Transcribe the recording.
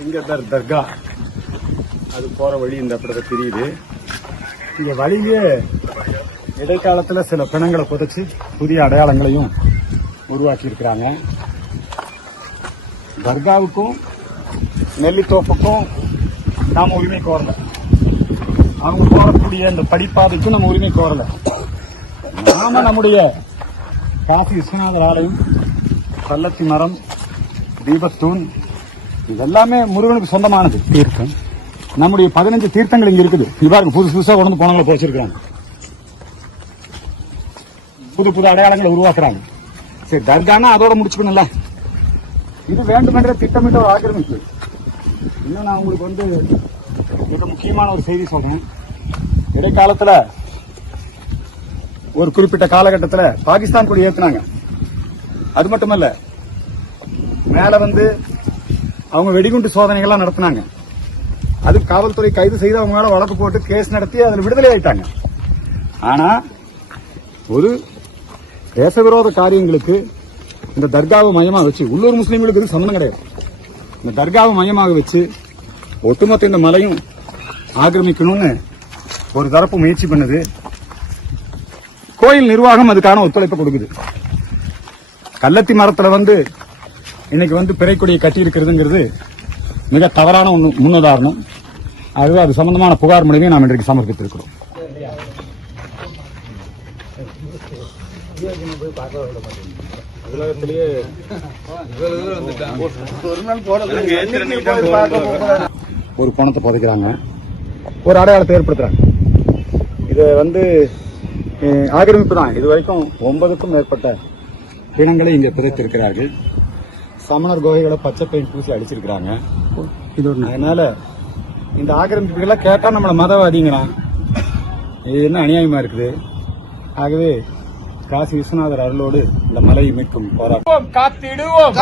சிங்கதர் தர்கா அது போற வழி இந்த இடத்துல தெரியுது. இங்க வழியே இடைக்காலத்துல சில பிணங்களை புதைச்சு புதிய அடையாளங்களையும் உருவாக்கி இருக்கிறாங்க. தர்காவுக்கும் நெல்லித்தோப்புக்கும் நாம உரிமை கோரல, அவங்க போறக்கூடிய இந்த படிப்பாதைக்கும் நம்ம உரிமை கோரல. நாம நம்முடைய காசி விஸ்வநாதர் ஆலயம், பல்லத்தி மரம், தீபத்தூண் இதெல்லாமே முருகனுக்கு சொந்தமானது. தீர்த்தம் நம்முடைய 15 தீர்த்தங்கள் இங்க இருக்குது. இவ்வாறு புதுசு புதுசா கொண்டு போனவங்களை போச்சிருக்காங்க, புது புது அடையாளங்களை உருவாக்குறாங்க. சரி, தர்கானா அதோட முடிச்சுக்கணும்ல. இது வேண்டுமென்ற திட்டமிட்ட ஒரு ஆக்கிரமிப்பு. இன்னும் நான் உங்களுக்கு மிக முக்கியமான ஒரு செய்தி சொல்றேன். இடைக்காலத்துல ஒரு குறிப்பிட்ட காலகட்டத்தில் பாகிஸ்தான் கூட ஏத்துனாங்க. அது மட்டுமல்ல, மேல அவங்க வெடிகுண்டு சோதனைகள்லாம் நடத்தினாங்க. அது காவல்துறை கைது செய்து அவங்க மேல வழக்கு போட்டு கேஸ் நடத்தி அதில் விடுதலை ஆயிட்டாங்க. ஆனா ஒரு தேசவிரோத காரியங்களுக்கு இந்த தர்காவை மையமாக வச்சு, உள்ளூர் முஸ்லீம்களுக்கு இது சம்பந்தம் கிடையாது, இந்த தர்காவை மையமாக வச்சு ஒட்டுமொத்த இந்த மலையும் ஆக்கிரமிக்கணும்னு ஒரு தரப்பு முயற்சி பண்ணுது. கோயில் நிர்வாகம் அதுக்கான ஒத்துழைப்பு கொடுக்குது. கல்லத்தி மரத்துல இன்னைக்கு பிறைக்கொடியை கட்டி இருக்கிறதுங்கிறது மிக தவறான முன்னுதாரணம். ஆகவே அது சம்பந்தமான புகார் மனுவை நாம் இன்றைக்கு சமர்ப்பித்திருக்கிறோம். ஒரு பணத்தை புதைக்கிறாங்க, ஒரு அடையாளத்தை ஏற்படுத்துறாங்க. இதை ஆக்கிரமிப்பு தான். இதுவரைக்கும் 9க்கும் மேற்பட்ட பிணங்களை இங்கே புதைத்திருக்கிறார்கள். சமணர் கோகைகளை பச்சை பெயிண்ட் பூசி அடிச்சிருக்கிறாங்க. அதனால இந்த ஆக்கிரமிப்புகளை கேட்டா நம்மள மதவாதிங்கிறான். இது என்ன அநியாயமா இருக்குது. ஆகவே காசி விஸ்வநாதர் அருளோடு இந்த மலையை மீட்கும் போராட்டம் காத்திடுவோம்.